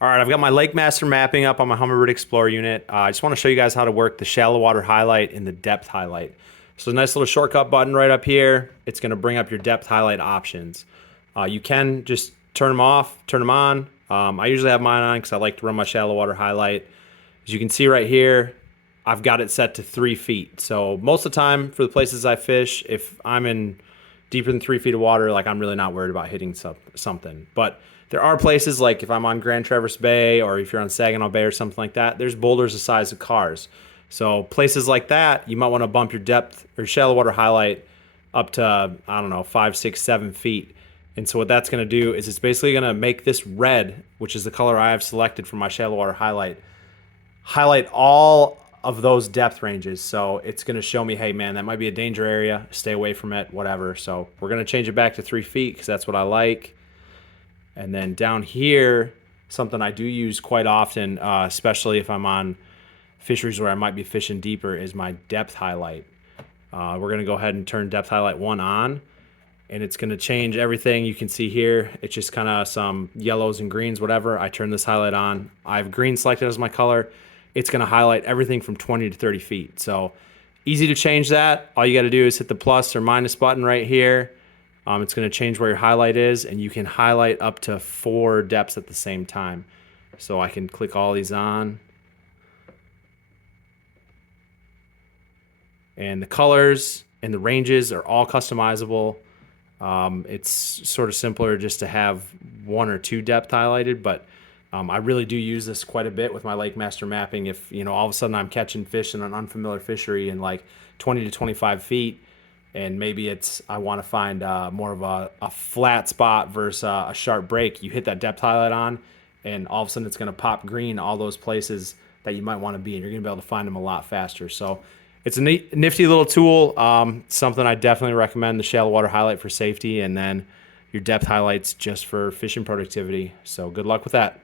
All right, I've got my Lakemaster mapping up on my Humminbird Xplore unit. I just want to show you guys how to work the shallow water highlight and the depth highlight. So a nice little shortcut button right up here. It's going to bring up your depth highlight options. You can just turn them off, turn them on. I usually have mine on because I like to run my shallow water highlight. As you can see right here, I've got it set to 3 feet. So most of the time for the places I fish, if I'm in deeper than 3 feet of water, like I'm really not worried about hitting something. But there are places like if I'm on Grand Traverse Bay or if you're on Saginaw Bay or something like that, there's boulders the size of cars. So places like that, you might want to bump your depth or shallow water highlight up to, I don't know, 5, 6, 7 feet. And so what that's going to do is it's basically going to make this red, which is the color I have selected for my shallow water highlight all of those depth ranges. So it's going to show me, hey man, that might be a danger area. Stay away from it, whatever. So we're going to change it back to 3 feet because that's what I like. And then down here, something I do use quite often, especially if I'm on fisheries where I might be fishing deeper, is my depth highlight. We're going to go ahead and turn depth highlight 1 on, and it's going to change everything. You can see here, it's just kind of some yellows and greens, whatever. I turn this highlight on. I have green selected as my color. It's going to highlight everything from 20 to 30 feet. So easy to change that. All you got to do is hit the plus or minus button right here. It's going to change where your highlight is, and you can highlight up to 4 depths at the same time. So I can click all these on. And the colors and the ranges are all customizable. It's sort of simpler just to have 1 or 2 depth highlighted, but I really do use this quite a bit with my Lakemaster mapping. If, you know, all of a sudden I'm catching fish in an unfamiliar fishery in like 20 to 25 feet, and maybe it's I want to find more of a flat spot versus a sharp break, you hit that depth highlight on, and all of a sudden it's going to pop green all those places that you might want to be, and you're going to be able to find them a lot faster. So it's a nifty little tool, something I definitely recommend. The shallow water highlight for safety, and then your depth highlights just for fishing productivity. So good luck with that.